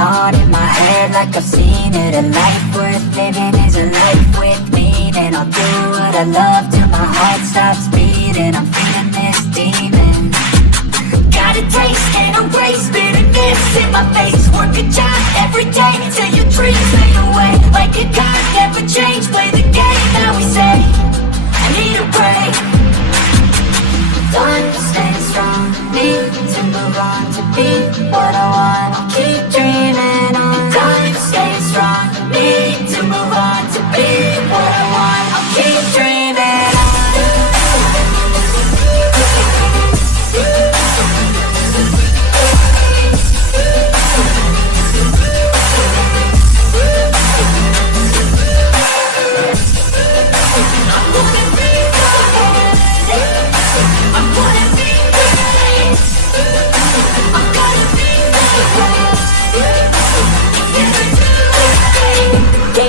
on in my head like I've seen it. A life worth living is a life with meaning. I'll do what I love till my heart stops beating. I'm feeding this demon. Got a taste, can't erase bitterness in my face. Work a job every day till your dreams fade away. Like a god, never change, play the game that we say. I need a break. Done staying strong, need to move on to be what I want. I'll keep dreaming on. Done staying strong, need to move on to be what I want. I'll keep dreaming on.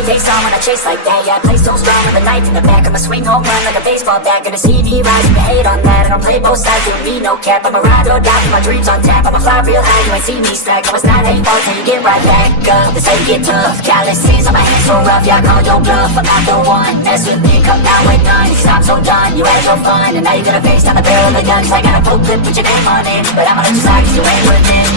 Takes on when I chase like that, yeah, I play so strong with a knife in the back. I'ma swing home run like a baseball bat. Gonna see me rise, you hate on that. I don't play both sides, doing me no cap. I'm a ride or die with my dreams on tap. I'ma fly real high, you ain't see me stack. I was not hateful till you get right back up. This ain't get tough, calluses on my hands so rough. Yeah, I call your bluff, I'm not the one. Mess with me, come down with none. Cause I'm so done, you had your fun. And now you're gonna face down the barrel of the gun. Cause I got a full clip, put your name on it. But I'ma let you slide cause you ain't worth it.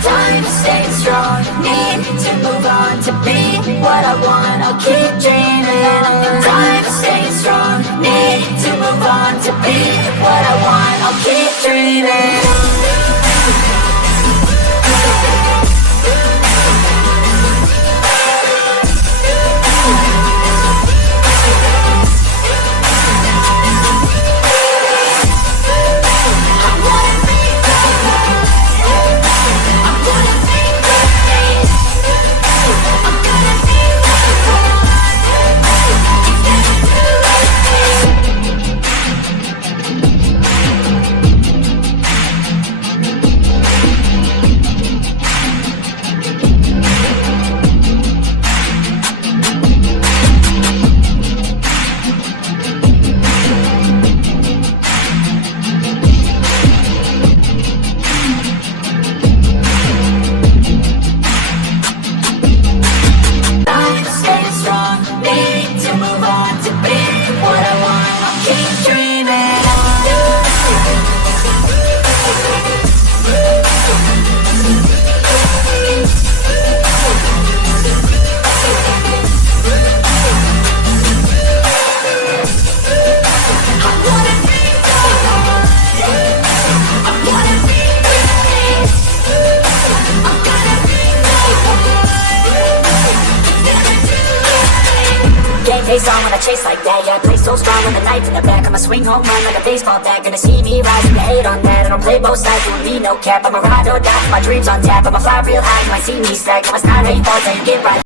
Time to stay strong, need to move on to be what I want. I'll keep dreaming on. Time to stay strong, need to move on to be what I want. I'll keep dreaming on. Face on when I chase like that, yeah, I play so strong with a knife in the back. I'ma swing home run like a baseball bat. Gonna see me rise, you hate on that. I don't play both sides, doing me no cap. I'm a ride or die, my dreams on tap. I'ma fly real high, you might see me stack. I was not hateful till you get right.